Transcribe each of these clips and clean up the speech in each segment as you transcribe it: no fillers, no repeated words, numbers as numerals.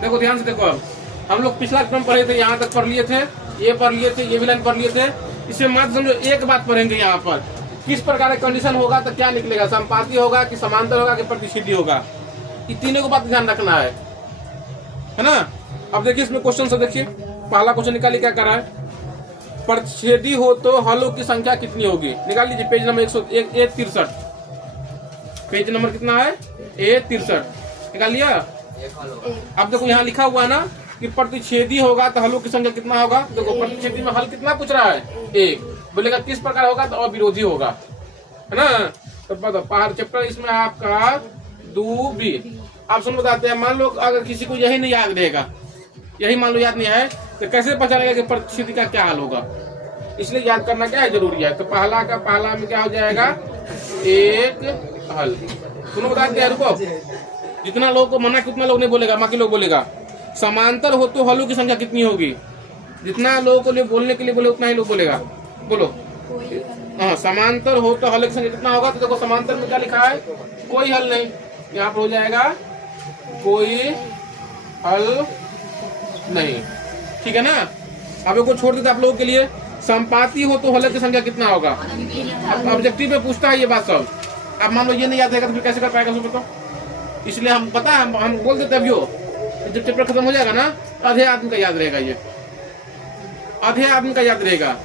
देखो ध्यान से देखो, अब हम लोग पिछला क्रम पढ़े थे, यहाँ तक पढ़ लिए थे, ये पढ़ लिए थे, ये भी लाइन पढ़ लिए थे। इसमें मात्र समझो एक बात पढ़ेंगे यहाँ पर, किस प्रकार का कंडीशन होगा तो क्या निकलेगा, संपाती होगा कि समांतर होगा कि प्रतिच्छेदी होगा, ये तीनों को बात ध्यान रखना है ना। अब देखिए इसमें क्वेश्चन से देखिए, पहला क्वेश्चन निकालिए क्या कर रहा है, प्रतिच्छेदी हो तो हलों की संख्या कितनी होगी, निकाल लीजिए पेज नंबर 163, पेज नंबर कितना है 163, निकाल लिया। अब देखो यहाँ लिखा हुआ है ना कि प्रतिच्छेदी होगा तो हलों की संख्या कितना होगा, देखो प्रतिच्छेदी में हल कितना पूछ रहा है, एक, बोलेगा किस प्रकार होगा तो अविरोधी होगा, है ना। तो बताओ पहाड़ चैप्टर इसमें आपका 2B। आप सुन बताते हैं, मान लो अगर किसी को यही नहीं याद रहेगा, यही मान लो याद नहीं है, तो कैसे पता चलेगा कि प्रतिच्छेदी का क्या हल होगा, इसलिए याद करना क्या है जरूरी है। तो पहला में क्या हो जाएगा, एक हल। सुनो बताते हैं, रुको, जितना लोग को मना कितना लोग नहीं बोलेगा, बाकी लोग बोलेगा समांतर हो तो हलों की संख्या कितनी होगी, जितना लोगों को लिए बोलने के लिए बोले उतना ही लोग बोलेगा, बोलो। हाँ, समांतर हो तो हल की संख्या कितना होगा, तो देखो समांतर में क्या लिखा है, कोई हल नहीं, यहाँ पर हो जाएगा कोई हल नहीं, ठीक है ना। अब को छोड़ देते आप लोगों के लिए, संपाती हो तो हल की संख्या कितना होगा, अब ऑब्जेक्टिव में पूछता है ये बात सब। अब मान लो ये नहीं याद रहेगा तो फिर कैसे कर पाएगा उसको बताओ, इसलिए हम पता है हम बोल देते अभी हो, जब चैप्टर खत्म हो जाएगा ना, आधे आदमी का याद रहेगा, ये आधे आदमी का याद रहेगा,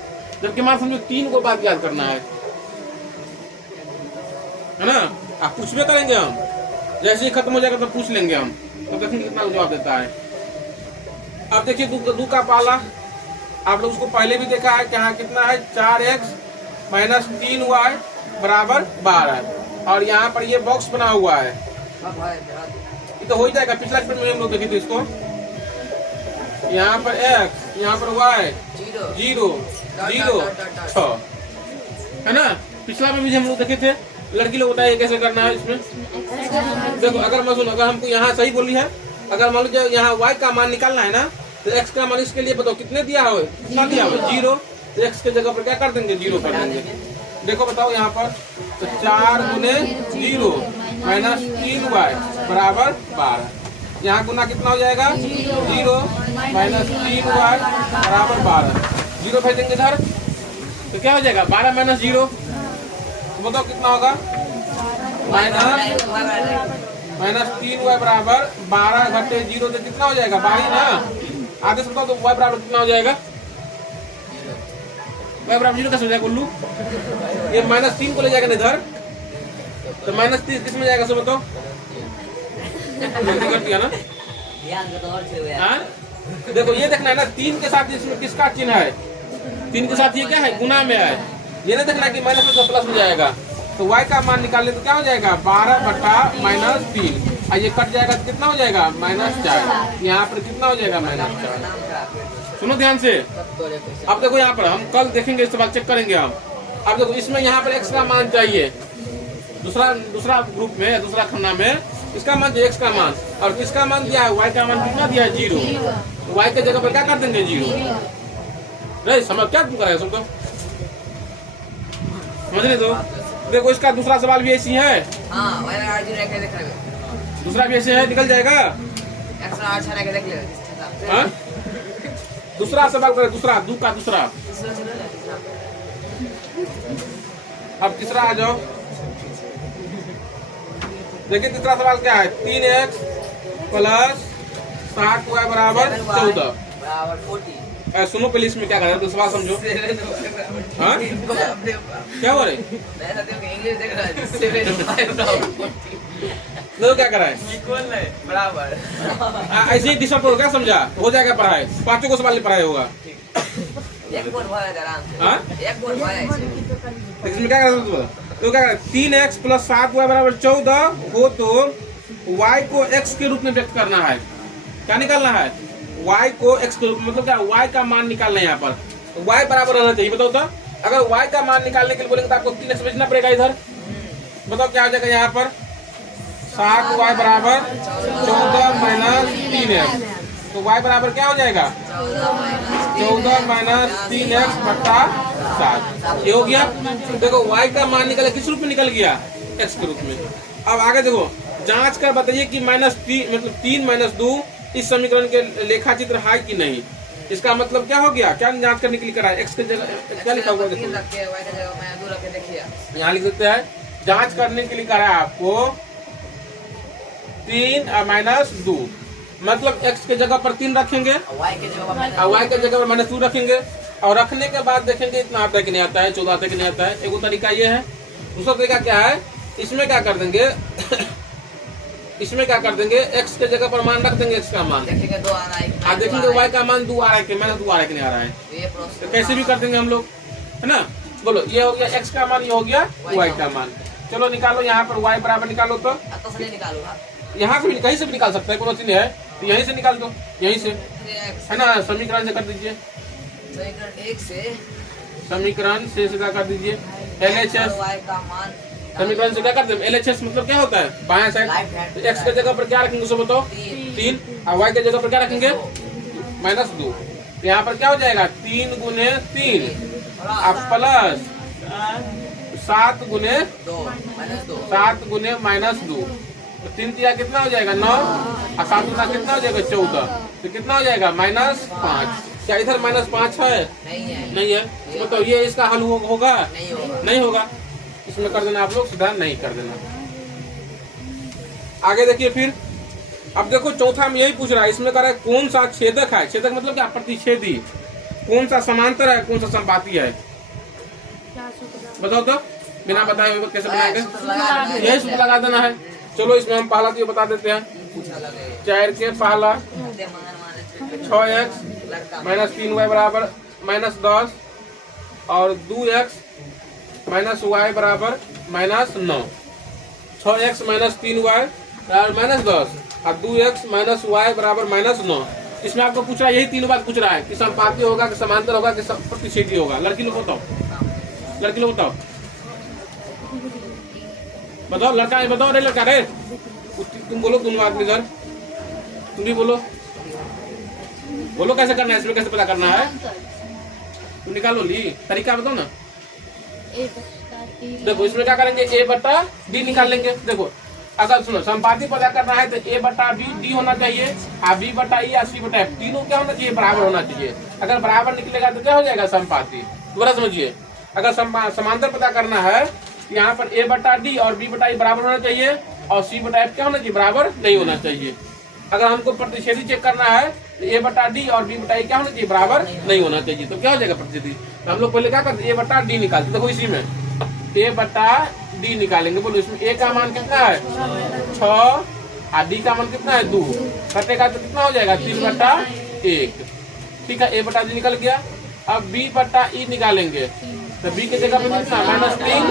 जबकि मान समझो 3 को बात याद करना है ना। आप पूछबे करेंगे हम, जैसे ही खत्म हो जाएगा तो पूछ लेंगे हम, तो देखेंगे कितना जवाब देता है। अब देखिए दू का पाला, आप लोग उसको पहले भी देखा है, यहाँ कितना है 4x माइनस 3y बराबर 12, और यहाँ पर ये बॉक्स बना हुआ है, ये तो हो ही जाएगा, पिछला स्टेप में हम लोग देखे थे इसको, यहाँ पर x, यहाँ पर y 0 0 6, है ना। पिछला में भी हम लोग देखे थे, लड़की लोग बताइए कैसे करना है इसमें। देखो अगर मैं सुनो, अगर हमको यहाँ सही बोली है, अगर मान लीजिए यहाँ y का मान निकालना है ना, तो x का मान इसके लिए बताओ कितने दिया हो, कितना दिया हो 0, तो x के जगह पर क्या कर देंगे 0 कर देंगे। देखो बताओ यहाँ पर, तो 4 गुने 0 माइनस 3y बराबर 12, यहाँ गुना कितना हो जाएगा 0 माइनस 3y बराबर 12, 0 भेज देंगे इधर, तो क्या हो जाएगा 12 माइनस 0, तो बताओ कितना होगा, माइनस 3y बराबर 12 घटे 0, तो कितना हो जाएगा 22 ना। आगे से बताओ तो y बराबर कितना हो जाएगा, y बराबर 0 कैसे हो जाएगा उल्लू, ये माइनस 3 को ले जाएगा इधर, तो माइनस 3 किस में जाएगा, सब बताओ, गलती कर दिया ना। हाँ देखो ये देखना है ना, 3 के साथ इसमें किसका चिन्ह है, 3 के साथ ये क्या है, गुना में है, ये नहीं देखना कि माइनस में प्लस हो जाएगा। तो y का मान निकाल ले तो क्या हो जाएगा 12 बटा माइनस 3, और ये कट जाएगा तो कितना हो जाएगा -4, यहाँ पर कितना हो जाएगा -4। सुनो ध्यान से, अब देखो यहाँ पर हम कल देखेंगे, इस बात चेक करेंगे हम। अब देखो इसमें यहाँ पर x का मान चाहिए, दूसरा ग्रुप में, दूसरा खन्ना में इसका मान x का मान, और किसका मान दिया है, y का मान कितना दिया है 0, y के जगह पर क्या कर देंगे 0। समझ क्या तुम करेगा सबको, समझ रहे तो। देखो इसका दूसरा सवाल भी ऐसी है, दूसरा भी ऐसे है, निकल जाएगा। दूसरा सवाल करे, दूसरा दू का दूसरा। अब तीसरा आ जाओ, देखिए तीसरा सवाल क्या है, 3x प्लस 7y बराबर 14। सुनो पहले इसमें क्या कर रहे हो, सवाल समझो। हाँ क्या हो रहे, देखो क्या कर रहा है, बराबर ऐसे ही डिस्टर्ब करो, क्या समझा, हो जाएगा पढ़ाई, 5 को सवाल पढ़ाई होगा। इसमें क्या कर, तो क्या कर 3x प्लस 7y बराबर 14 हो तो y को x के रूप में व्यक्त करना है, क्या निकालना है, y को x के रूप में, मतलब क्या y का मान निकालना है यहाँ पर, तो y बराबर रहना चाहिए। बताओ तो अगर y का मान निकालने के लिए बोलेंगे तो आपको 3x भेजना पड़ेगा इधर, बताओ क्या हो जाएगा यहाँ पर 7y बराबर 14 माइनस 3x, तो y बराबर क्या हो जाएगा 14 माइनस 3x बटा 7, ये हो गया। देखो y का मान निकला, किस रूप में निकल गया, x के रूप में। अब आगे देखो जांच कर बताइए कि -3 मतलब 3 - 2 इस समीकरण के लेखा चित्र है कि नहीं। इसका मतलब क्या हो गया, क्या जांच करने के लिए करा है, एक्स के जगह क्या लिखा हुआ देखो, यहाँ लिख देते हैं जांच करने के लिए करा है आपको 3 माइनस 2, मतलब x के जगह पर 3 रखेंगे और y के जगह पर -2 रखेंगे, और रखने के बाद देखेंगे इतना आता है कि नहीं आता है, 14 आता है कि नहीं आता है। एक तरीका ये है। दूसरा तरीका क्या है, इसमें क्या कर देंगे इसमें क्या कर देंगे, x के जगह पर मान रख देंगे, x का मान देखेंगे 2 आ रहा है, देखेंगे y का मान 2 आ रहा है कि -2 आ रहा है कि नहीं आ रहा है, तो कैसे भी कर देंगे हम लोग, है ना। बोलो ये हो गया x का मान, ये हो गया y का मान। चलो निकालो, यहाँ पर y बराबर निकालो, तो यहाँ से भी कहीं से भी निकाल सकते हैं, कोई चीज है तो यहीं से निकाल दो, यहीं से, है ना। समीकरण से कर दीजिए, समीकरण से क्या कर दीजिए, LHS समीकरण से क्या करते हैं, LHS मतलब क्या होता है, बायां साइड। तो x के जगह पर क्या रखेंगे उसे बताओ, 3, और y के जगह पर क्या रखेंगे, -2। यहाँ पर क्या हो जाएगा, 3 गुने 3 प्लस 7 गुने -2, तो 3 तिया कितना हो जाएगा 9, और 7 गुना कितना हो जाएगा 14, तो कितना हो जाएगा -5। क्या इधर -5 है, नहीं है, तो ये इसका हल होगा, नहीं होगा। इसमें कर देना आप लोग, सीधा नहीं कर देना। आगे देखिए फिर, अब देखो चौथा में यही पूछ रहा है, इसमें कर रहा है कौन सा छेदक है, छेदक मतलब क्या, प्रतिच्छेदी, कौन सा समांतर है, कौन सा समपाती है, बताओ तो, बिना बताए कैसे बनाएंगे, यही सूत्र लगा देना है। चलो इसमें हम पहला तो बता देते हैं, 4 के पहला 6x -3y बराबर -10, और 2x -y बराबर -9, 6x -3y बराबर -10, और 2x -y बराबर -9। इसमें आपको पूछ रहा है, यही तीनों बात पूछ रहा है कि समपाती होगा कि समांतर होगा कि प्रतिच्छेदी होगा। लड़की लोग बताओ, लड़की लोग बताओ, बताओ लड़का है, बताओ रे लड़का रे, तुम बोलो, तुम आदमी इधर, तुम भी बोलो, बोलो कैसे करना है, इसमें कैसे पता करना है, तुम निकालो ली तरीका बताओ ना। देखो इसमें क्या करेंगे, a/d निकाल लेंगे। देखो अगर सुनो संपाती पता करना है तो a/b d होना चाहिए, और b/e या c/f तीनों क्या होना चाहिए, बराबर होना चाहिए। अगर बराबर निकलेगा तो क्या हो जाएगा, संपाती। दोबारा समझिए, अगर समांतर पता करना है, यहाँ पर a/d और b/e बराबर होना चाहिए, और c/f क्या होना चाहिए, बराबर नहीं होना चाहिए। अगर हमको प्रतिच्छेदी चेक करना है तो a/d और b/e क्या होना चाहिए, बराबर नहीं होना चाहिए, तो क्या हो जाएगा प्रतिच्छेदी। तो हम लोग पहले क्या करते हैं, a/d निकालते। देखो इसी में a/d निकालेंगे। बोलो इसमें a का मान कितना है 6, और d का मान कितना है 2, कटेगा तो कितना हो जाएगा 3/1। ठीक है, a/d निकल गया। अब b/e निकालेंगे, तो b के जगह पर कितना -3,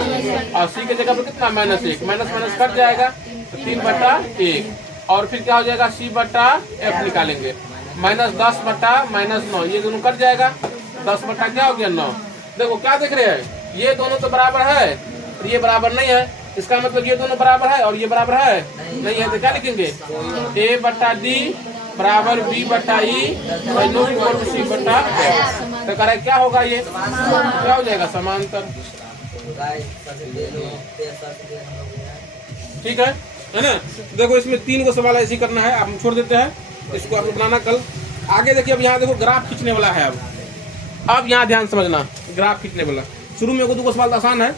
और c के जगह पर कितना -1, माइनस कट जाएगा तो 3/1। और फिर क्या हो जाएगा, c/f निकालेंगे, -10/-9, ये दोनों कट जाएगा, 10 बटा क्या हो गया 9। देखो क्या देख रहे हैं, ये दोनों तो बराबर है और ये बराबर नहीं है, इसका मतलब ये दोनों बराबर है और ये बराबर है नहीं है, तो क्या लिखेंगे, a/d बराबर b/e c/f। तो करें क्या होगा, ये क्या हो जाएगा, समांतर। ठीक है ना। देखो इसमें 3 को सवाल ऐसे करना है, आप छोड़ देते हैं, इसको आप बनाना कल। आगे देखिए, अब यहाँ देखो ग्राफ खींचने वाला है। अब यहाँ ध्यान समझना, ग्राफ खींचने वाला शुरू में 1-2 सवाल तो आसान है।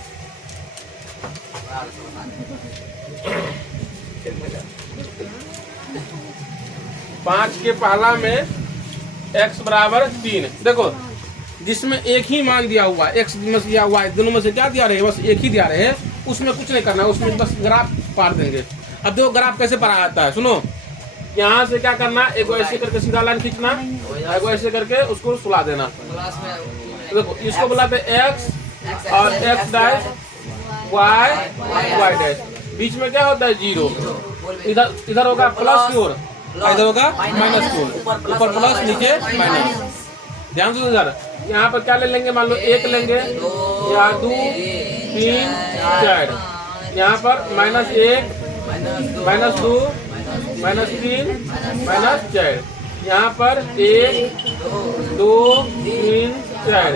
पाँच के पहला में x बराबर 3। देखो जिसमें एक ही मान दिया हुआ x या y, दोनों में से क्या दिया रहे, बस एक ही दिया रहे, उसमें कुछ नहीं करना, उसमें बस ग्राफ पार देंगे। अब देखो ग्राफ कैसे पारा जाता है, सुनो। यहाँ से क्या करना, एक ऐसे करके सीधा लाइन खींचना, एक ऐसे करके उसको सुला देना। देखो इसको बुलाते x और x डैश y डैश, बीच में क्या होता है 0, इधर होगा प्लस की ओर, इधर होगा माइनस की ओर, ऊपर प्लस नीचे माइनस। ध्यान से इधर यहाँ पर क्या ले लेंगे, मान लो 1 लेंगे या 2 3 4, यहाँ पर -1 -2 -3 -4, यहाँ पर 1 2 3 4,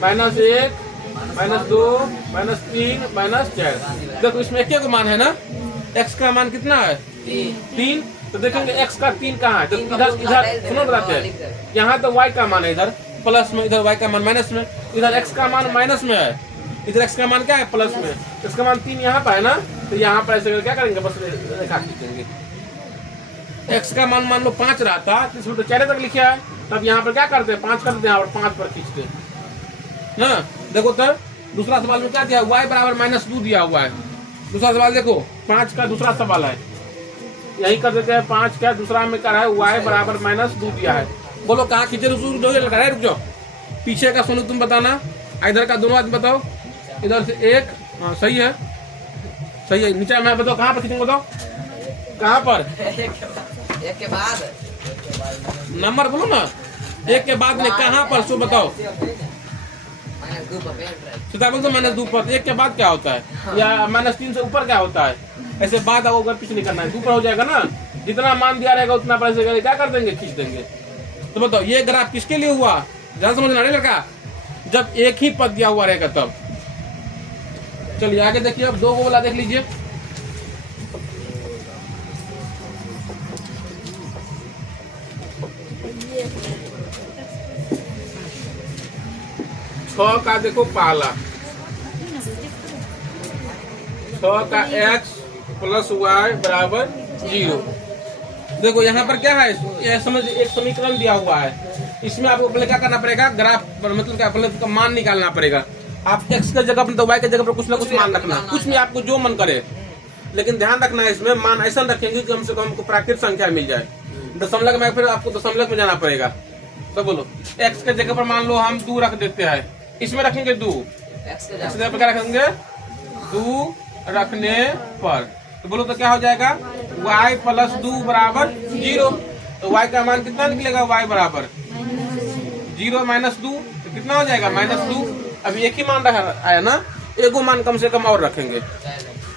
-1 -2 -3 -4। देखो इसमें एक मान है ना, x का मान कितना है 3, तो देखेंगे x का 3 कहाँ है, तो इधर सुनो बताते हैं, यहाँ तो y का मान है इधर प्लस में, इधर y का मान माइनस में, इधर x का मान माइनस में है, इधर x का मान क्या है प्लस में, इसका मान 3 यहाँ पर है ना, तो यहाँ पर ऐसे क्या करेंगे बस रेखा खींचेंगे। x का मान मान लो 5 रहा था, इसमें तो 4 तक लिखा है, तब यहाँ पर क्या करते हैं 5 कर देते हैं और 5 पर खींचते हैं ना। देखो तो दूसरा सवाल में क्या दिया, y बराबर -2 दिया हुआ है। दूसरा सवाल देखो 5 का दूसरा सवाल है, यही कर देते हैं 5 का दूसरा में क्या है y बराबर -2 दिया है। बोलो कहाँ खींचे, रुक जाओ, पीछे का सुनो तुम बताना, इधर का दोनों आदमी बताओ, इधर से एक, हाँ सही है सही है, नीचे मैं बताओ कहाँ पर खींचूंगा, बताओ कहाँ पर, एक के बाद नंबर बोलो ना, एक के बाद में कहाँ पर, सो बताओ सीताबल तो -2 पर, एक के बाद क्या होता है, या -3 से ऊपर क्या होता है, ऐसे बाद अगर पीछे नहीं करना है, 2 पर हो जाएगा ना, जितना मान दिया रहेगा उतना पर ऐसे क्या कर देंगे खींच देंगे। तो बताओ ये ग्राफ किसके लिए हुआ, ध्यान समझना नहीं लड़का, जब एक ही पद दिया हुआ रहेगा तब। चलिए आगे देखिए, अब 2 को बोला देख लीजिए, का देखो पहला 6 का x + y बराबर 0। देखो यहाँ पर क्या है, ये समझ एक समीकरण दिया हुआ है, इसमें आपको पहले क्या करना पड़ेगा, ग्राफ मतलब क्या पहले उसका मान निकालना पड़ेगा। आप x की जगह पर तो y की जगह पर कुछ ना कुछ मान रखना, कुछ भी आपको जो मन करे, लेकिन ध्यान रखना है इसमें मान ऐसा रखेंगे कि कम से कम हमको प्राकृतिक संख्या मिल जाए। दशमलव में फिर आपको दशमलव में जाना पड़ेगा। तो बोलो x के जगह पर मान लो हम 2 रख देते हैं, इसमें रखेंगे 2, x के जगह पर क्या रखेंगे 2 रखने पर, तो बोलो तो क्या हो जाएगा y + 2 बराबर 0। तो y का मान कितना निकलेगा, y बराबर 0 - 2, तो कितना हो जाएगा -2। अभी एक ही मान आया ना, एगो मान कम से कम और रखेंगे।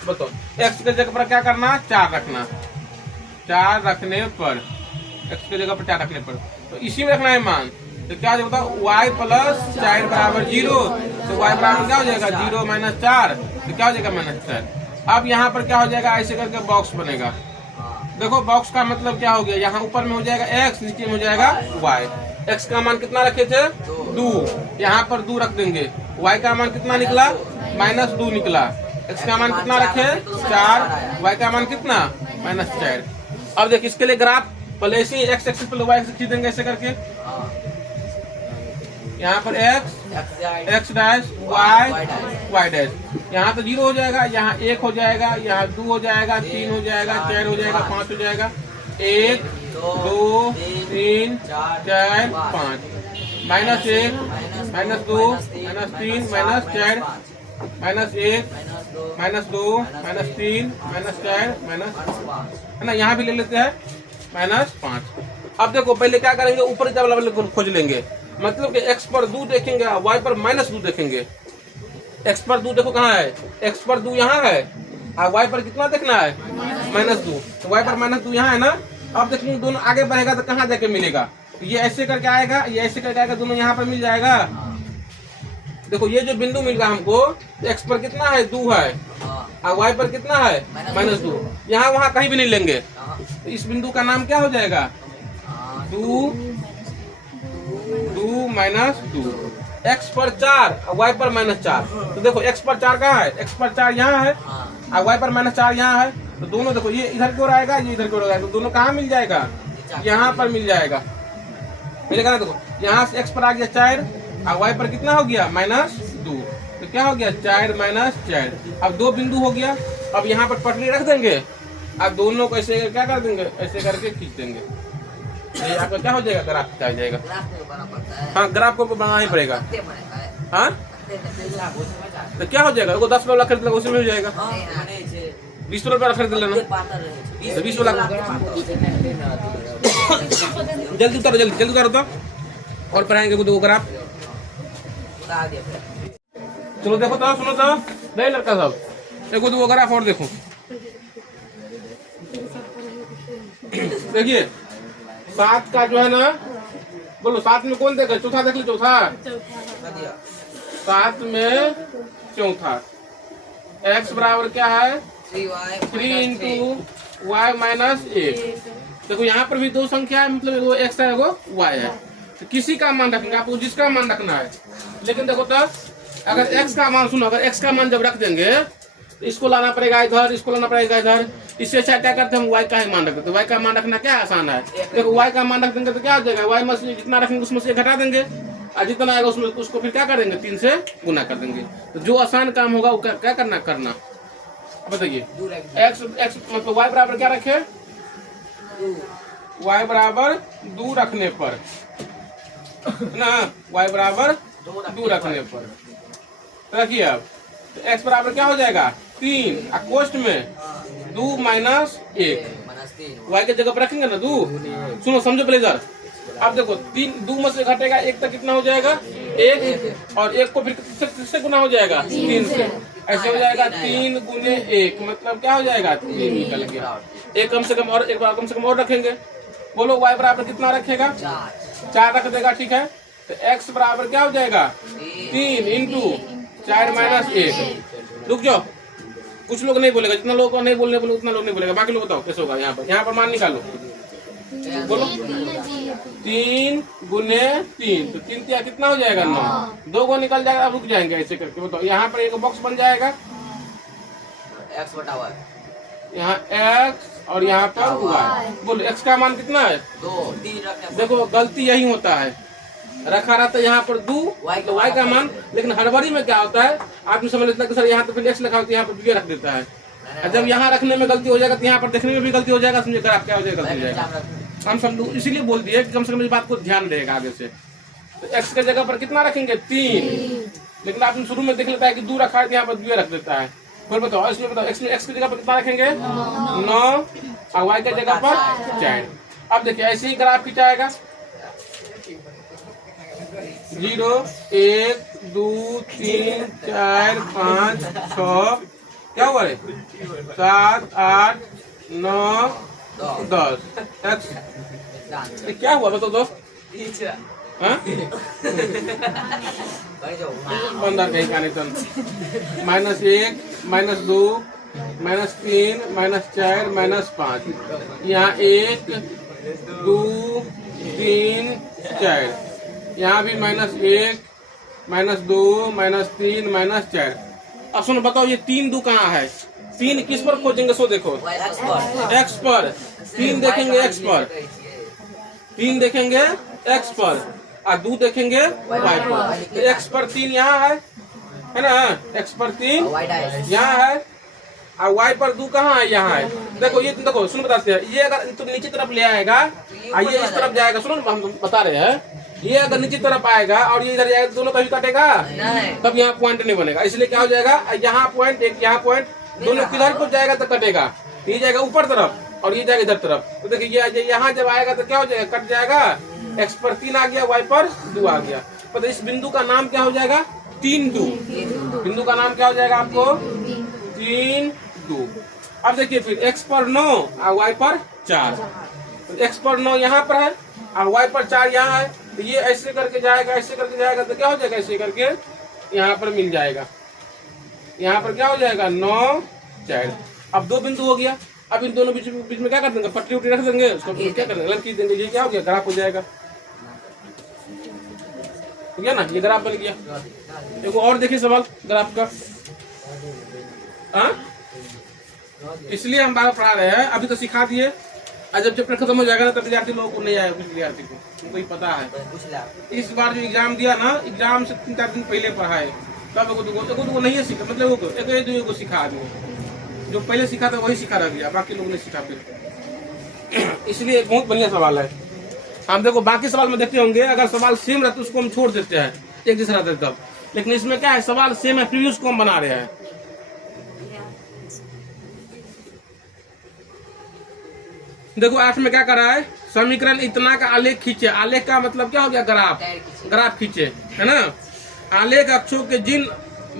बताओ x के जगह पर क्या करना, 4 रखना, 4 रखने पर, x के जगह पर 4 रखने पर, तो इसी में रखना है मान। तो क्या होता है y + 4 बराबर 0, तो y बराबर क्या हो जाएगा 0 - 4, तो क्या हो जाएगा -4। अब यहाँ पर क्या हो जाएगा, ऐसे करके बॉक्स बनेगा। देखो बॉक्स का मतलब क्या हो गया, यहाँ ऊपर में हो जाएगा x, नीचे में हो जाएगा y। x का मान कितना रखे थे 2, यहाँ पर 2 रख देंगे, y का मान कितना निकला -2 निकला, x का मान कितना रखे 4, y का मान कितना -4। अब देखिए इसके लिए ग्राफ पहले ऐसे ही x एक्सिस पर y एक्सिस खींच देंगे ऐसे करके, यहाँ पर x डैश y डैश, यहाँ तो 0 हो जाएगा, यहाँ 1 हो जाएगा, यहाँ 2 हो जाएगा, 3 हो जाएगा, 4 हो जाएगा, 5 हो जाएगा, 1 2 3 4 5, -1 -2 -3 -4 -1 -2 -3 -4 है ना, यहाँ भी ले लेते हैं -5। अब देखो पहले क्या करेंगे, ऊपर का वाला खोज लेंगे, मतलब कि x पर 2 देखेंगे, y पर -2 देखेंगे। x पर 2 देखो कहाँ है, x पर 2 यहाँ है, और y पर कितना देखना है -2, तो y पर -2 यहाँ है ना। अब देखेंगे दोनों आगे बढ़ेगा तो कहाँ जाके मिलेगा, ये ऐसे करके आएगा, ये ऐसे करके आएगा, दोनों यहाँ पर मिल जाएगा। देखो ये जो बिंदु मिल रहा है हमको, x पर कितना है 2 है, और y पर कितना है -2, यहाँ वहाँ कहीं भी नहीं लेंगे, तो इस बिंदु का नाम क्या हो जाएगा 2 -2, x पर 4 और y पर -4। तो देखो x पर 4 कहाँ है, x पर 4 यहाँ है, और y पर -4 यहाँ है, तो दोनों देखो ये इधर की ओर आएगा, ये इधर की ओर आएगा, तो दोनों कहाँ मिल जाएगा, यहाँ पर मिल जाएगा, मिलेगा ना। देखो यहाँ से x पर आ गया 4 और y पर कितना हो गया -2, तो क्या हो गया 4 -4। अब 2 बिंदु हो गया, अब यहाँ पर पटरी रख देंगे, अब दोनों को ऐसे क्या कर देंगे, ऐसे करके खींच देंगे, ये आपका क्या हो जाएगा, ग्राफ आ जाएगा। हाँ ग्राफ को बनाना ही पड़ेगा। हाँ तो क्या हो जाएगा, 10 वाला खरीद लो, उसमें हो जाएगा, 20 वाला खरीद लेना, 20 वाला। जल्दी उतारो, जल्दी उतारो तो, और पढ़ाएंगे दो ग्राफ। चलो देखो तो, सुनो तो नहीं लड़का साहब, एक दो ग्राफ और देखो। देखिए 7 का जो है ना, बोलो 7 में कौन देगा, चौथा देख लो, चौथा 7 में चौथा, x बराबर क्या है 3 × y - 1, देखो यहाँ पर भी दो संख्या है, मतलब वो एक्स है वो वाई है, तो किसी का मान रखेंगे आपको, जिसका मान रखना है। लेकिन देखो तब अगर एक्स का मान, सुनो, अगर एक्स का मान जब रख देंगे तो इसको लाना पड़ेगा इधर, इसको लाना पड़ेगा इधर। इससे अच्छा क्या करते हैं हम वाई का ही मान रखते हैं। वाई का मान रखना क्या आसान है, देखो वाई का मान रख देंगे तो क्या हो जाएगा, वाई में से जितना रखेंगे उसमें से घटा देंगे, और जितना आएगा उसमें उसको फिर क्या करेंगे 3 से गुना कर देंगे। तो जो आसान काम होगा वो क्या करना बताइए। एक्स मतलब वाई बराबर क्या रखे, वाई बराबर 2 रखने पर ना, वाई बराबर 2 रखने पर रखिए। अब तो एक्स बराबर क्या हो जाएगा 3, और कोष्ट में 2 माइनस 1, वाई के जगह पर रखेंगे ना 2। सुनो समझो पहले इधर, अब देखो 3 2 में से घटेगा 1 तक कितना हो जाएगा 1, और 1 को फिर किससे गुना हो जाएगा 3 से, ऐसे हो जाएगा 3 गुने 1 मतलब क्या हो जाएगा 3 निकल गया। एक कम से कम और एक बार कम से कम और रखेंगे, बोलो वाई बराबर कितना रखेगा 4 रख देगा, ठीक है। तो एक्स बराबर क्या हो जाएगा 3 इंटू 4 माइनस 1। रुक जाओ, कुछ लोग नहीं बोलेगा, जितना लोग को नहीं बोलने बोले उतना लोग नहीं बोलेगा, बाकी लोग बताओ कैसे होगा। यहाँ पर मान निकालो, बोलो 3 गुने 3, तो 3 क्या कितना हो जाएगा 9, 2 को निकल जाएगा। रुक जाएंगे ऐसे करके, बताओ यहाँ पर एक बॉक्स बन जाएगा एक्स बटा वाई, यहाँ एक्स और यहाँ पर वाई। बोलो एक्स का मान कितना है 2 3 रखने। देखो गलती यही होता है, रखा रहता है यहाँ पर 2 तो वाई का मान, लेकिन हड़बड़ी में क्या होता है आदमी समझ लेता है कि सर यहाँ तो फिर एक्स लिखा होता है, यहाँ पर 2 रख देता है। और जब यहाँ रखने में गलती हो जाएगा तो यहाँ पर देखने में भी गलती हो जाएगा, समझे आप क्या हो जाएगा, गलती हो जाएगा। हम सब इसीलिए बोल दिए कि कम से कम इस बात को ध्यान रहेगा आगे से। तो एक्स के जगह पर कितना रखेंगे 3, लेकिन आपने शुरू में देख लेता है कि 2 रखा है तो यहाँ पर 2 रख देता है। फिर बताओ इसमें बताओ एक्स की जगह पर कितना रखेंगे 9, और वाई की जगह पर 4। अब देखिए ऐसे ही ग्राफ खिंचाएगा 0 1 2 3 4 5 6 क्या हुआ रे 7 8 9 10 एक्स क्या हुआ बताओ दोस्त, बंदर कहीं कनेक्शन -1 -2 -3 -4 -5, यहाँ 1 2 3 4, यहाँ भी -1 -2 -3 -4। अब सुनो बताओ ये 3 2 कहाँ है, 3 किस पर खोजेंगे, सो देखो एक्स पर, 3 देखेंगे एक्स पर, 3 देखेंगे एक्स पर, और 2 देखेंगे वाई पर। एक्स पर 3 यहाँ है ना, एक्स पर 3 यहाँ है, और वाई पर 2 कहाँ है, यहाँ है। देखो ये देखो सुनो बताते हैं, ये अगर तुम नीचे तरफ ले आएगा और ये इस तरफ जाएगा, सुनो हम बता रहे हैं, ये अगर नीचे तरफ आएगा और ये इधर जाएगा तो दोनों कभी कटेगा, तब यहाँ पॉइंट नहीं बनेगा। इसलिए क्या हो जाएगा, यहाँ पॉइंट एक यहाँ पॉइंट, दोनों किधर को जाएगा तो कटेगा, ये जाएगा ऊपर तरफ और ये जाएगा इधर तरफ। तो देखिए ये यहाँ जब आएगा तो क्या हो जाएगा, कट जाएगा, एक्स पर 3 आ गया, वाई पर 2 आ गया। तो इस बिंदु का नाम क्या हो जाएगा 3 2, बिंदु का नाम क्या हो जाएगा आपको 3 2। अब देखिए फिर एक्स पर 9 और वाई पर 4, तो एक्स पर 9 यहाँ पर है और वाई पर 4 यहाँ है, तो ये ऐसे करके जाएगा, ऐसे करके जाएगा, तो क्या हो जाएगा ऐसे करके यहाँ पर मिल जाएगा, यहाँ पर क्या हो जाएगा 9 4। अब 2 बिंदु हो गया, अब इन दोनों बीच में क्या कर देंगे, पट्टी उट्टी रख देंगे, उसको क्या कर देंगे, खींच देंगे, ये क्या हो गया ग्राफ हो जाएगा, ठीक है ना, ये ग्राफ बन गया। एक और देखिए सवाल ग्राफ का, इसलिए हम बार पढ़ा रहे हैं, अभी तो सिखा दिए, और जब चैप्टर खत्म हो जाएगा ना तब विद्यार्थी लोगों को नहीं आएगा, कुछ विद्यार्थी को उनको ही पता है। इस बार जो एग्जाम दिया ना, एग्जाम से 3-4 दिन पहले पढ़ाए, तब को नहीं सीखा, मतलब एक को सिखा दिया, जो पहले सीखा था वही सिखा रह गया, बाकी लोग नहीं सीखा फिर। इसलिए एक बहुत बढ़िया सवाल है। हम देखो बाकी सवाल में देखते होंगे, अगर सवाल सेम रहता तो उसको हम छोड़ देते हैं, एक जैसा रहता है तब, लेकिन इसमें क्या है, सवाल सेम है, प्रीवियस को हम बना रहे हैं। देखो 8 में क्या कर रहा है, समीकरण इतना का आलेख खींचे। आलेख का मतलब क्या हो गया, ग्राफ, ग्राफ खींचे, है ना। आलेख अक्षों के जिन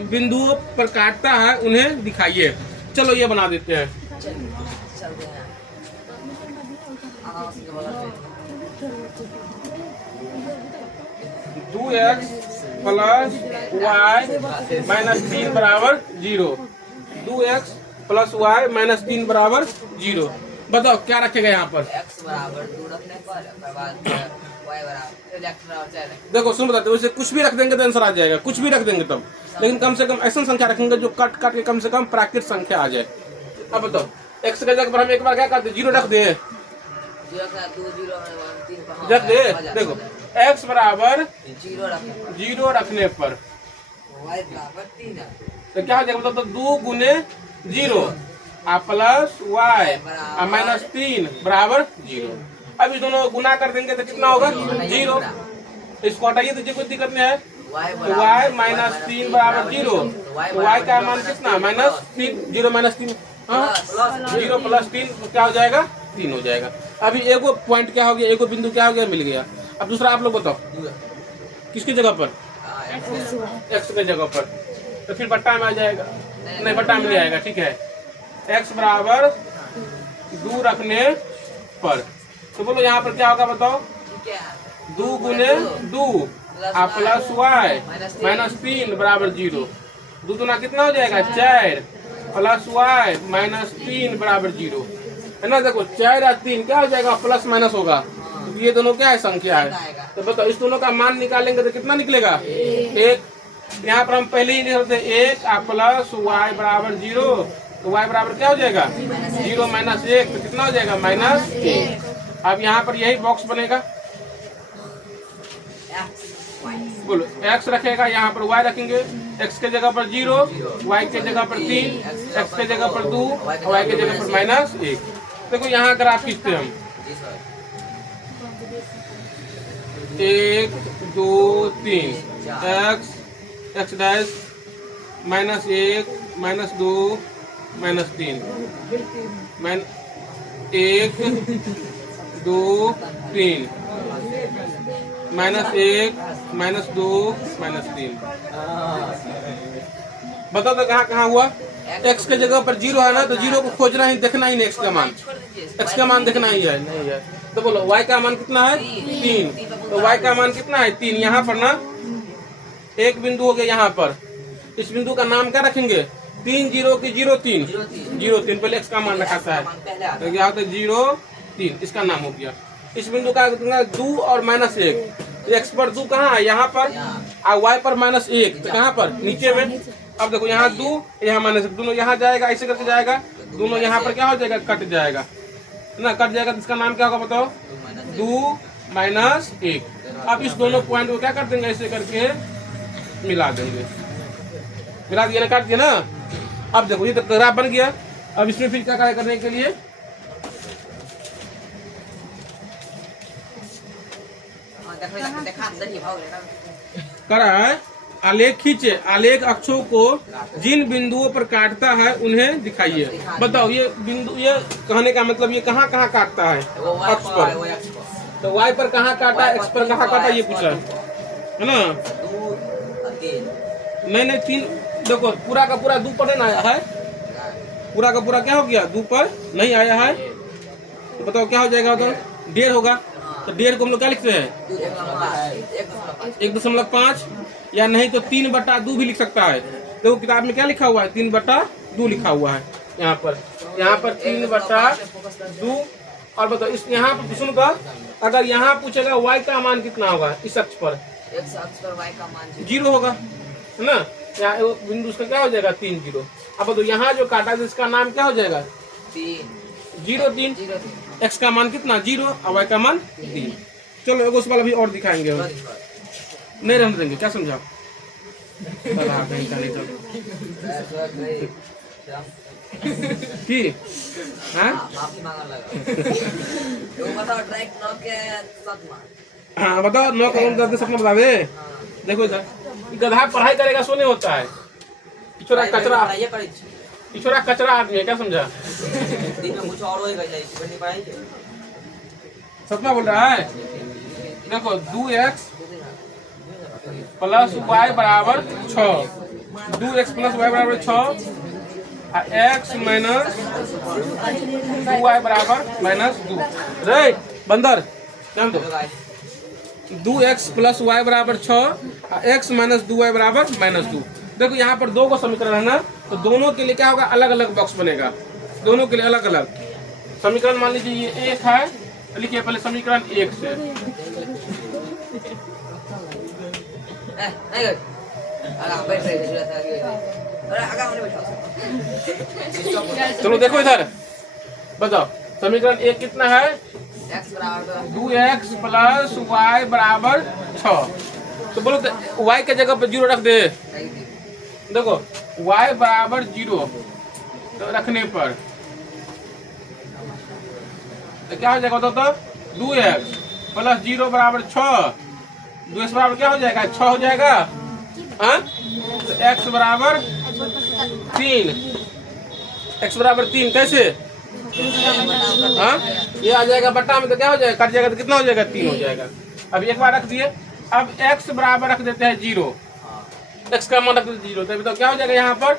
बिंदुओं पर काटता है उन्हें दिखाइए। चलो ये बना देते हैं। 2x प्लस वाई माइनस 3 बराबर 0, 2x प्लस वाई माइनस 3 बराबर 0। बताओ क्या रखेगा यहाँ पर? x बराबर 2 रखने पर उसके बाद y बराबर फिर x बराबर 4 रखेंगे। देखो सुन बताते वैसे कुछ भी रख देंगे तो आंसर आ जाएगा, कुछ भी रख देंगे तब, लेकिन कम से कम ऐसा संख्या रखेंगे जो कट कट के कम से कम प्राकृत संख्या आ जाए। अब बताओ x के जगह पर हम एक बार क्या करते हैं, 0 रख दे, 0 का 2 0 1 3 पर रख दे। देखो x बराबर 0 रखने पर 0 रखने पर y बराबर 3 है तो क्या हो जाएगा? मतलब तो 2 गुने 0 प्लस y माइनस 3 बराबर 0। अब इस दोनों को गुना कर देंगे तो कितना होगा? 0। इसको हटाइए तो कोई दिक्कत नहीं है। तो y माइनस 3 बराबर 0, तो y का मान कितना? माइनस 3। 0 माइनस 3, हाँ 0 प्लस 3 तो क्या हो जाएगा? 3 हो जाएगा। अभी एगो पॉइंट क्या हो गया, एगो बिंदु क्या हो गया? मिल गया। अब दूसरा आप लोग बताओ किसकी जगह पर? x की जगह पर, तो फिर बट्टा में आ जाएगा। नहीं बट्टा में नहीं आएगा, ठीक है। x बराबर 2 रखने पर तो बोलो यहाँ पर क्या होगा बताओ? 2 गुने 2 प्लस y माइनस 3 बराबर 0। 2 दूना कितना हो जाएगा? 4 प्लस y माइनस 3 बराबर 0 है ना। देखो 4 और 3 क्या हो जाएगा? प्लस माइनस होगा। ये दोनों क्या है? संख्या है। तो बताओ इस दोनों का मान निकालेंगे तो कितना निकलेगा? 1। यहाँ पर हम पहले ही लिखते 1 प्लस y बराबर 0, तो y बराबर क्या हो जाएगा? 0 माइनस 1 तो कितना हो जाएगा? माइनस 1। अब यहाँ पर यही बॉक्स बनेगा। बोलो x रखेगा, यहाँ पर y रखेंगे। x के जगह पर 0, y के जगह पर 3, x के जगह पर 2 और y के जगह पर माइनस 1। देखो यहाँ ग्राफ खींचते हम 1 2 3 x dash minus 1 minus 2 minus 3 1 2 3 minus 1 minus 2 minus 3। बताओ तो कहाँ कहाँ हुआ? x के जगह पर 0 है ना, तो 0 को खोजना ही, देखना ही नहीं x का मान, x का मान देखना ही है, नहीं है। तो बोलो y का मान कितना है? 3। तो y का मान कितना है? 3। यहाँ पर ना एक बिंदु हो गया, यहाँ पर इस बिंदु का नाम क्या रखेंगे? 3 0 की 0 3 0 3 पहले x का मान रखाता है, तो यहाँ होता है 0 3, इसका नाम हो गया। इस बिंदु का 2 और माइनस 1, x पर 2 कहाँ है? यहाँ पर, और y पर माइनस 1 तो कहाँ पर? नीचे में। अब देखो यहाँ 2 यहाँ माइनस 1, दोनों यहाँ जाएगा, ऐसे करके जाएगा, दोनों यहाँ पर क्या हो जाएगा? कट जाएगा ना, कट जाएगा। तो इसका नाम क्या होगा बताओ? 2 माइनस 1। अब इस दोनों पॉइंट को क्या कर देंगे? ऐसे करके मिला देंगे। मिला दिया ना, काट दिया ना। अब देखो ये तो ग्राफ बन गया। अब इसमें फिर क्या कार्य करने के लिए करा है? आलेख खींचे, आलेख अक्षों को जिन बिंदुओं पर काटता है उन्हें दिखाइए। बताओ ये बिंदु, ये कहने का मतलब ये कहाँ कहाँ काटता है? अक्ष पर। तो y पर कहाँ काटा, x पर कहाँ काटा, ये पूछा है ना। नहीं 3, देखो पूरा का पूरा 2 पर नहीं आया है, पूरा का पूरा क्या हो गया? 2 पर नहीं आया है। तो बताओ क्या हो जाएगा? तो 1.5 होगा। तो 1.5 को हम लोग क्या लिखते हैं? 1.5, या नहीं तो 3/2 भी लिख सकता है। देखो किताब में क्या लिखा हुआ है? 3/2 लिखा हुआ है यहाँ पर 3/2। और बताओ इस यहाँ पर सुनगा, अगर यहाँ पूछेगा y का मान कितना होगा? इस अक्ष पर x अक्ष पर y का मान 0 होगा, है ना। यहाँ बिंदु उसका क्या हो जाएगा? 3 0। अब तो यहाँ जो काटा है इसका नाम क्या हो जाएगा? 0 3। x का मान कितना? 0 और y का मान 3। चलो एक उस वाला भी और दिखाएंगे हम, नहीं रहने देंगे। क्या समझा? की हाँ बताओ 9 करोड़ सपना बता दे। देखो इधर गधा पढ़ाई करेगा सोने होता है, छोरा कचरा, छोरा कचरा आदमी है। क्या समझा? सपना बोल रहा है। देखो 2x प्लस y बराबर 6, 2x प्लस y बराबर 6, x माइनस 2y बराबर -2। राइट बंदर ध्यान दो। 2x प्लस y बराबर 6, x माइनस 2y बराबर -2। देखो यहाँ पर 2 को समीकरण है ना, तो दोनों के लिए क्या होगा? अलग अलग बॉक्स बनेगा, दोनों के लिए अलग अलग। समीकरण मान लीजिए ये 1 है, लिखिए पहले समीकरण 1 से। नहीं आगे बैठ रहे अरे आगे हमने बैठा। चलो देखो इधर, बताओ समीकरण 1 कितना है? x बराबर 2x प्लस y बराबर 6। तो बोलो y के जगह पर 0 रख दे। देखो y बराबर 0 तो रखने पर तो क्या हो जाएगा बताओ तो? 2x प्लस 0 बराबर 6। 2x बराबर क्या हो जाएगा? 6 हो जाएगा। हाँ तो x बराबर 3। x बराबर 3 कैसे? हाँ ये आ जाएगा बट्टा में, तो क्या हो जाएगा? कट जाएगा तो कितना हो जाएगा? 3 हो जाएगा। अब एक बार रख दिए, अब x बराबर रख देते हैं 0। x का मान रख देते 0, तो बताओ क्या हो जाएगा यहाँ पर?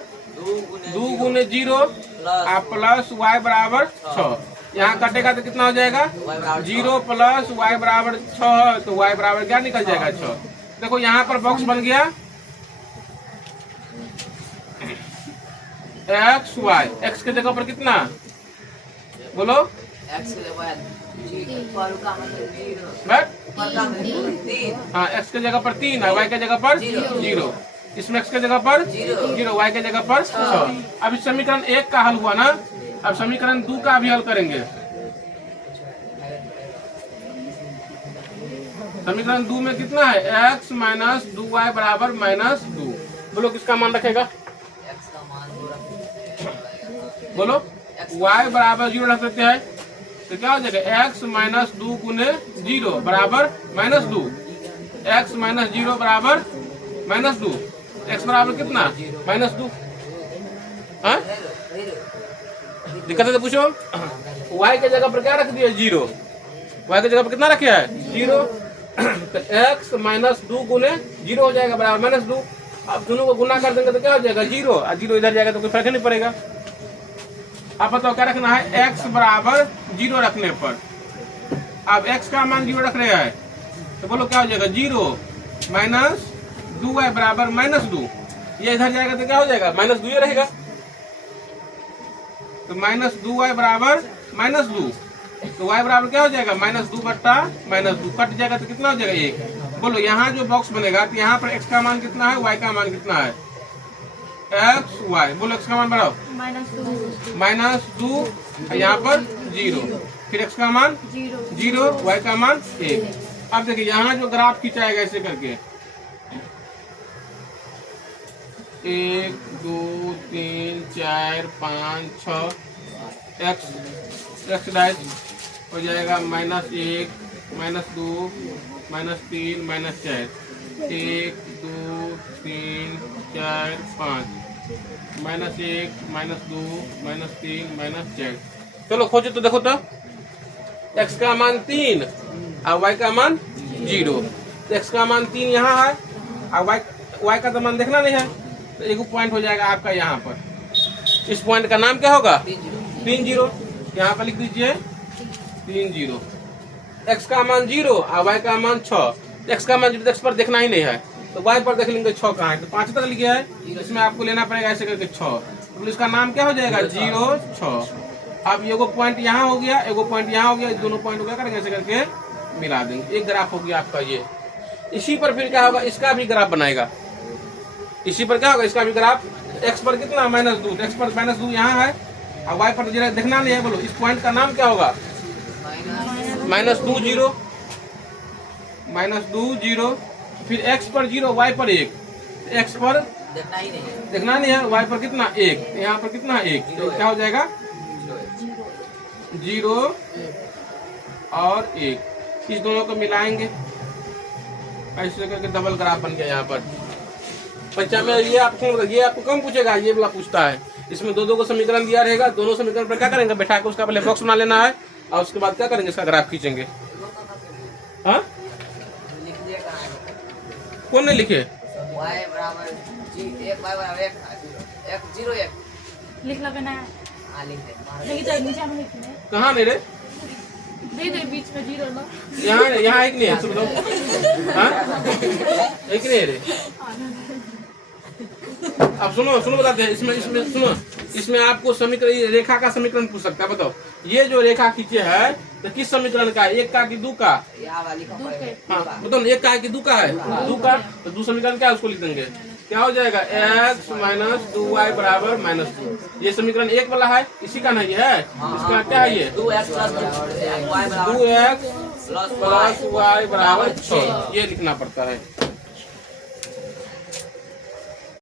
2 गुने 0 प्लस y बराबर 6। यहाँ कटेगा तो कितना हो जाएगा? 0 प्लस y बराबर 6, तो y बराबर क्या निकल जाएगा? 6। देखो यहाँ पर बॉक्स बन गया x y। x के जगह पर कितना बोलो? x के जगह 0 का मतलब 0 बट पर का मतलब 3। हाँ x के जगह पर 3 है, y के जगह पर 0। इसमें x के जगह पर 0, y के जगह पर 6। अब इस समीकरण 1 का हल हुआ ना, अब समीकरण 2 का भी हल करेंगे। समीकरण 2 में कितना है? x माइनस 2y बराबर माइनस 2। बोलो किसका मान रखेगा? x का मान 2 रखेगा। बोलो y बराबर 0 रख देते हैं तो क्या हो जाएगा? x माइनस 2 गुने 0 बराबर माइनस 2। x माइनस 0 बराबर माइनस 2। x बराबर कितना? माइनस 2। हाँ दिक्कत है तो पूछो। y के जगह पर क्या रख दिया? 0। y के जगह पर कितना रखे है? 0। तो x माइनस 2 गुने 0 हो जाएगा बराबर माइनस 2। अब दोनों को गुना कर देंगे तो क्या हो जाएगा? 0। और 0 इधर जाएगा तो कोई फर्क नहीं पड़ेगा। अब बताओ क्या रखना है? x बराबर 0 रखने पर, अब x का मान 0 रख रहे हैं तो बोलो क्या हो जाएगा? 0 माइनस 2y बराबर माइनस 2। ये इधर जाएगा तो क्या हो जाएगा? माइनस 2 ये रहेगा। तो माइनस 2y बराबर माइनस 2, तो y बराबर क्या हो जाएगा? माइनस 2 बट्टा माइनस 2। कट जाएगा तो कितना हो जाएगा? 1। बोलो यहाँ जो बॉक्स बनेगा तो यहाँ पर x का मान कितना है? y का मान कितना है? x y। बोलो x का मान बढ़ाओ। माइनस 2 यहाँ पर 0, फिर x का मान 0, y का मान 1। अब देखिए यहाँ जो ग्राफ खिंचाएगा ऐसे करके 1 2 3 4 5 6 x डैश हो जाएगा -1 -2 -3 -4 1 2 3 4 5 -1 -2 -3 -4। चलो खोजो तो देखो तो x का मान 3 और y का मान 0। तो x का मान 3 यहाँ है और y का तो मान देखना नहीं है, तो एक पॉइंट हो जाएगा आपका यहाँ पर। इस पॉइंट का नाम क्या होगा? 3 0। यहाँ पर लिख दीजिए 3 0। x का मान 0 और y का मान 6। x का मान 0 x पर देखना ही नहीं है, तो y पर देख लेंगे 6 कहाँ है, तो 5 तक लिखे है, इसमें आपको लेना पड़ेगा ऐसे करके 6। तो इसका नाम क्या हो जाएगा? 0 6। अब एगो पॉइंट यहाँ हो गया, एगो पॉइंट यहाँ हो गया, दोनों पॉइंट को क्या करेंगे? ऐसे करके मिला देंगे, एक ग्राफ हो गया आपका ये। इसी पर फिर क्या होगा? इसका भी ग्राफ बनाएगा। इसी पर क्या होगा? इसका भी ग्राफ। x पर कितना? -2, तो x पर -2 यहाँ है और y पर जरा देखना नहीं है। बोलो इस पॉइंट का नाम क्या होगा? -2 0 -2 0। फिर x पर 0 y पर 1। x पर देखना नहीं है, y पर कितना? 1। यहाँ पर कितना? 1। तो क्या हो जाएगा? 0 और 1। इस दोनों को मिलाएंगे ऐसे करके डबल ग्राफ बन गया। यहाँ पर बच्चा में ये आपको कम पूछेगा, ये वाला पूछता है। इसमें दो को समीकरण दिया रहेगा, दोनों समीकरण पर क्या करेंगे? बैठा के उसका पहले बॉक्स बना लेना है और उसके बाद क्या करेंगे? इसका ग्राफ खींचेंगे। हाँ कौन नहीं लिखे? y बराबर 1 y बराबर 1 0 1 लिख लो ना। हां लिख दे। देखिए तो नीचे में लिखने कहाँ नहीं रे? दे बीच में 0 लो। यहाँ एक नहीं है, सुन लो। हाँ एक नहीं है रे। अब सुनो बताते हैं इसमें सुनो इसमें आपको समीकरण रेखा का समीकरण पूछ सकता है। बताओ ये जो रेखा खींचे है तो किस समीकरण का है, 1 का कि 2 का? यहाँ वाली का दो के। हाँ बताओ 1 का है कि 2 का है? 2 का। तो 2 समीकरण क्या है उसको लिख देंगे, क्या हो जाएगा x माइनस 2y बराबर -2। ये समीकरण 1 वाला है, इसी का नहीं है, इसका क्या है ये 2x प्लस 2y बराबर 2x प्लस प्लस y बराबर 6, ये लिखना पड़ता है।